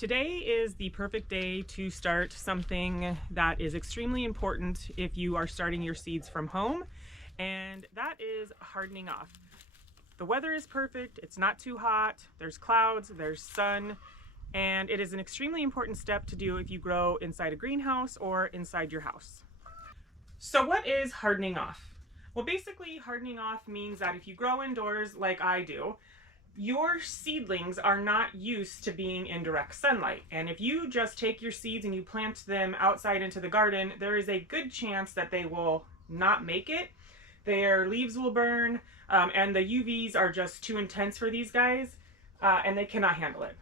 Today is the perfect day to start something that is extremely important if you are starting your seeds from home, and that is hardening off. The weather is perfect, it's not too hot, there's clouds, there's sun, and it is an extremely important step to do if you grow inside a greenhouse or inside your house. So what is hardening off? Well, basically hardening off means that if you grow indoors like I do, your seedlings are not used to being in direct sunlight. And if you just take your seeds and you plant them outside into the garden, there is a good chance that they will not make it. Their leaves will burn, and the UVs are just too intense for these guys, and they cannot handle it.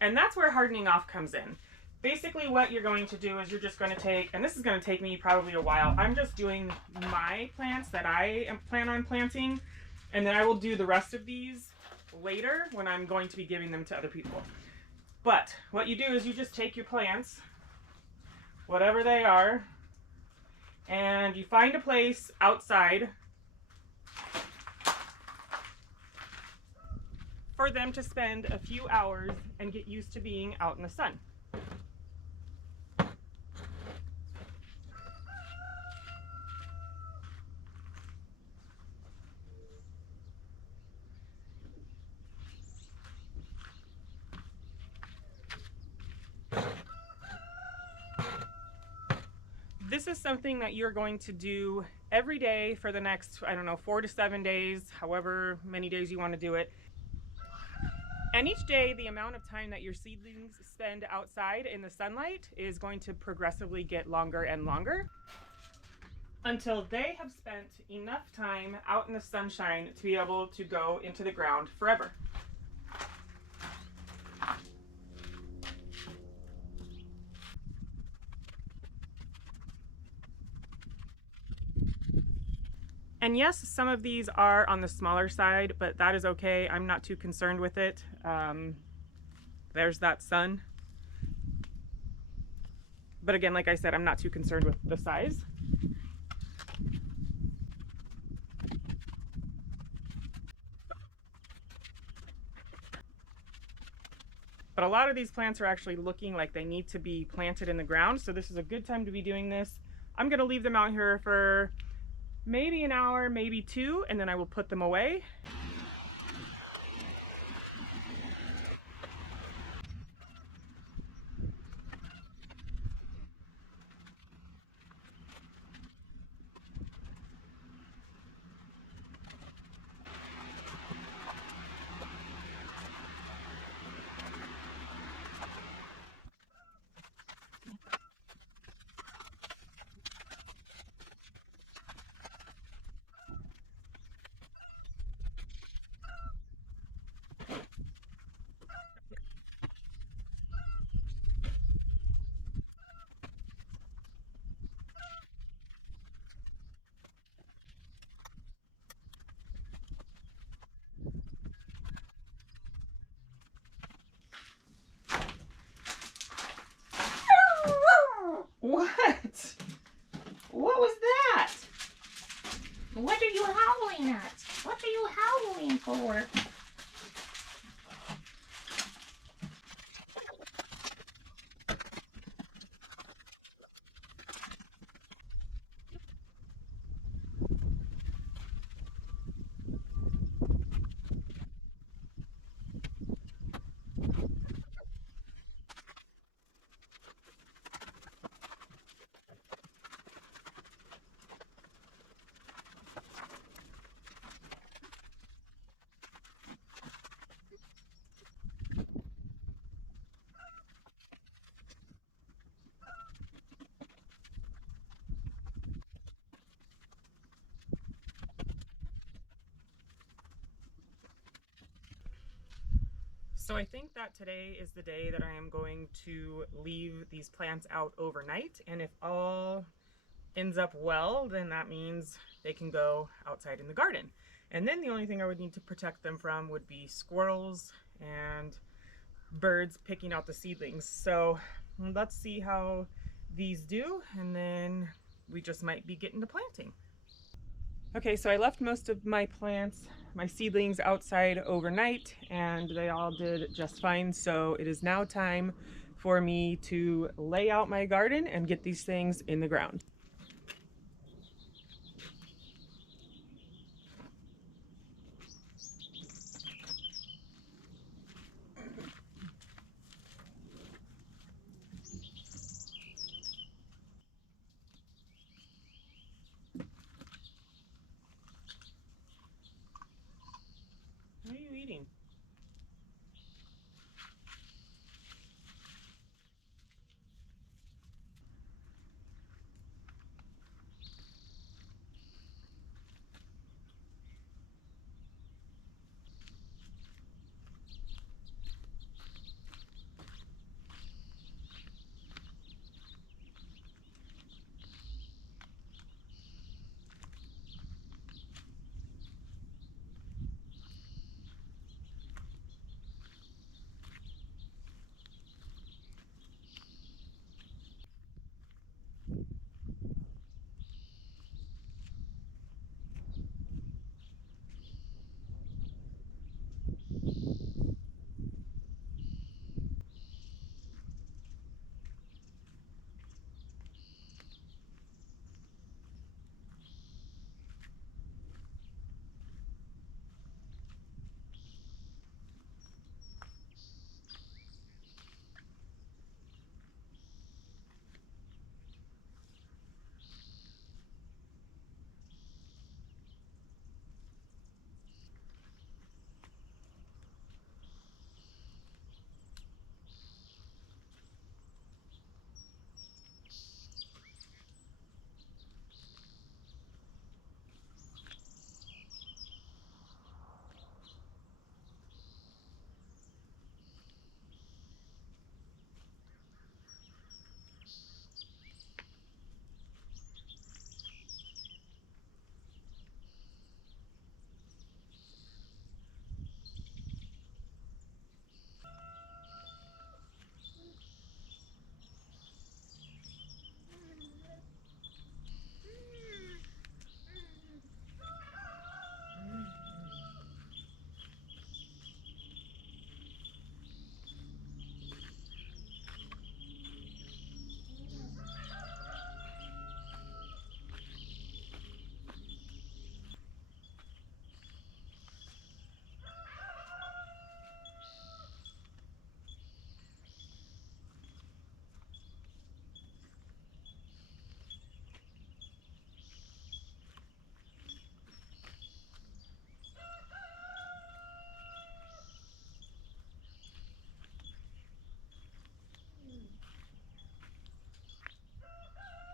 And that's where hardening off comes in. Basically what you're going to do is you're just going to take, and this is going to take me probably a while, I'm just doing my plants that I plan on planting, and then I will do the rest of these later when I'm going to be giving them to other people. But what you do is you just take your plants, whatever they are, and you find a place outside for them to spend a few hours and get used to being out in the sun. This is something that you're going to do every day for the next, 4 to 7 days, however many days you want to do it. And each day, the amount of time that your seedlings spend outside in the sunlight is going to progressively get longer and longer until they have spent enough time out in the sunshine to be able to go into the ground forever. And yes, some of these are on the smaller side, but that is okay. I'm not too concerned with it. There's that sun. But again, like I said, I'm not too concerned with the size. But a lot of these plants are actually looking like they need to be planted in the ground, so this is a good time to be doing this. I'm gonna leave them out here for maybe an hour, maybe 2, and then I will put them away. What? What was that? What are you howling at? What are you howling for? So I think that today is the day that I am going to leave these plants out overnight, and if all ends up well, then that means they can go outside in the garden. And then the only thing I would need to protect them from would be squirrels and birds picking out the seedlings. So let's see how these do, and then we just might be getting to planting. Okay, so I left most of my plants my seedlings outside overnight and they all did just fine. So it is now time for me to lay out my garden and get these things in the ground. What are you eating?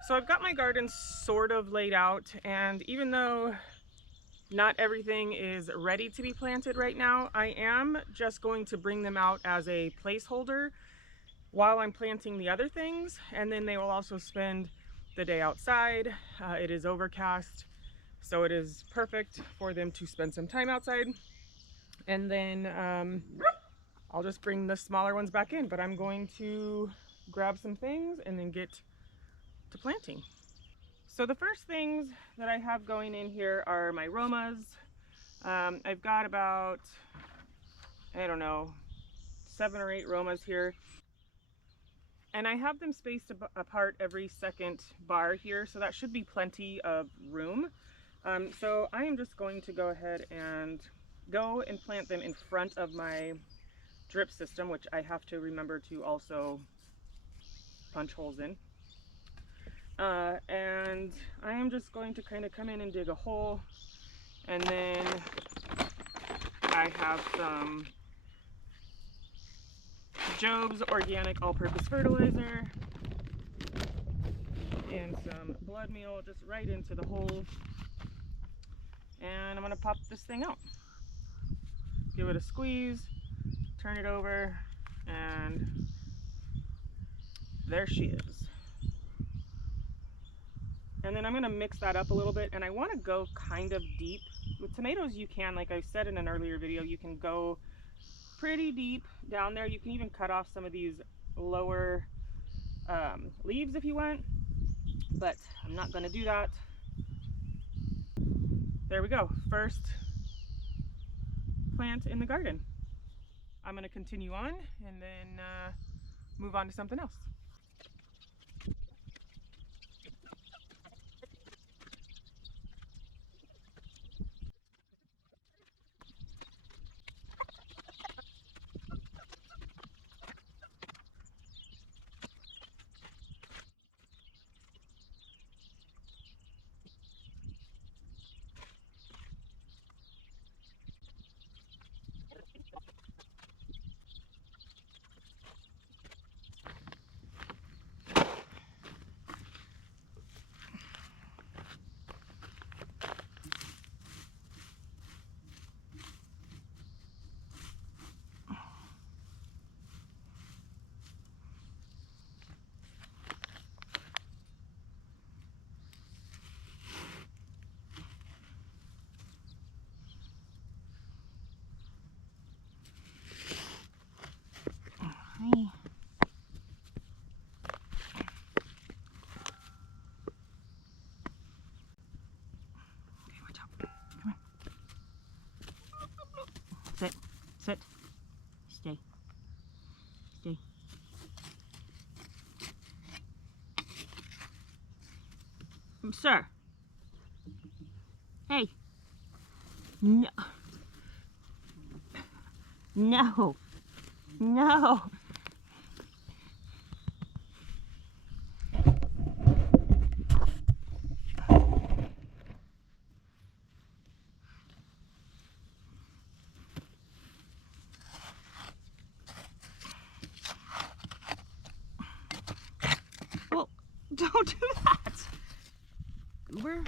So I've got my garden sort of laid out, and even though not everything is ready to be planted right now, I am just going to bring them out as a placeholder while I'm planting the other things, and then they will also spend the day outside. It is overcast, so it is perfect for them to spend some time outside, and then I'll just bring the smaller ones back in, but I'm going to grab some things and then get to planting. So the first things that I have going in here are my Romas. I've got about, I don't know, 7 or 8 Romas here. And I have them spaced apart every second bar here, so that should be plenty of room. So I am just going to go ahead and go and plant them in front of my drip system, which I have to remember to also punch holes in. And I am just going to kind of come in and dig a hole, and then I have some Job's organic all-purpose fertilizer and some blood meal just right into the hole, and I'm going to pop this thing out. Give it a squeeze, turn it over, and there she is. And then I'm going to mix that up a little bit, and I want to go kind of deep. With tomatoes you can, like I said in an earlier video, you can go pretty deep down there. You can even cut off some of these lower leaves if you want, but I'm not going to do that. There we go. First plant in the garden. I'm going to continue on and then move on to something else. Hi. Okay, watch out. Come on. Sit. Sit. Stay. Stay. Sir. Hey. No. No. No. Well, don't do that. Goober.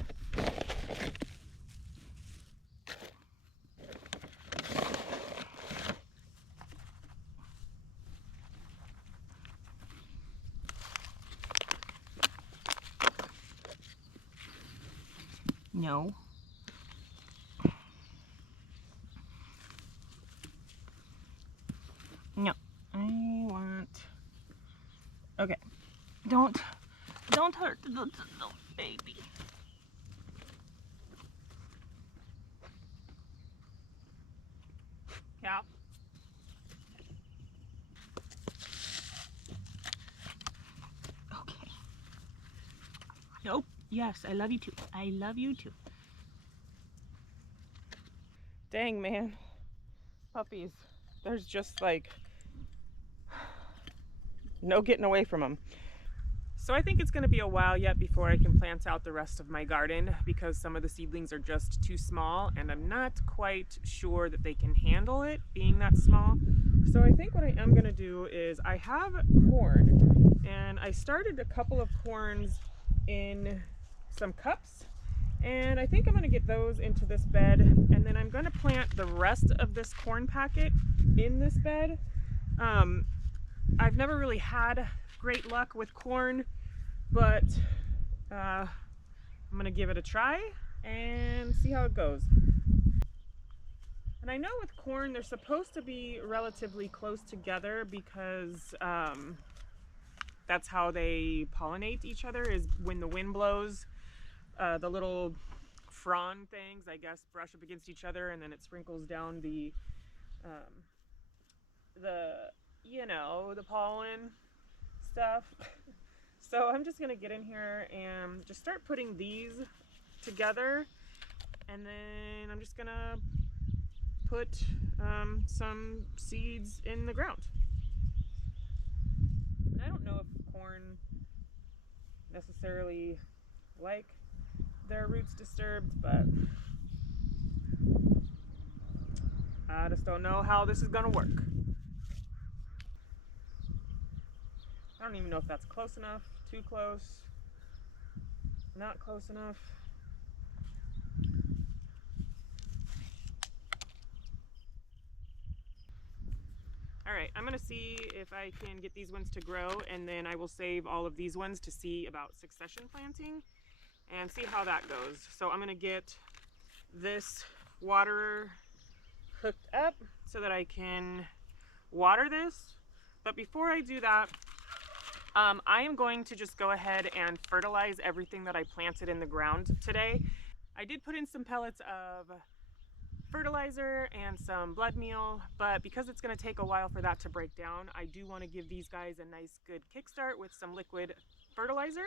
No. No. I want... Okay. Don't hurt the little baby. Cal. Okay. Nope. Yes, I love you too. I love you too. Dang, man. Puppies. There's just like no getting away from them. So I think it's going to be a while yet before I can plant out the rest of my garden because some of the seedlings are just too small and I'm not quite sure that they can handle it being that small. So I think what I am going to do is I have corn and I started a couple of corns in some cups and I think I'm going to get those into this bed and then I'm going to plant the rest of this corn packet in this bed. I've never really had great luck with corn, but I'm gonna give it a try and see how it goes. And I know with corn they're supposed to be relatively close together because that's how they pollinate each other, is when the wind blows, the little frond things, I guess, brush up against each other and then it sprinkles down the you know, the pollen stuff. So I'm just gonna get in here and just start putting these together and then I'm just gonna put some seeds in the ground. And I don't know if corn necessarily like their roots disturbed, but I just don't know how this is gonna work. I don't even know if that's close enough, too close, not close enough. All right, I'm gonna see if I can get these ones to grow and then I will save all of these ones to see about succession planting and see how that goes. So I'm gonna get this waterer hooked up so that I can water this. But before I do that, I am going to just go ahead and fertilize everything that I planted in the ground today. I did put in some pellets of fertilizer and some blood meal, but because it's going to take a while for that to break down, I do want to give these guys a nice good kickstart with some liquid fertilizer.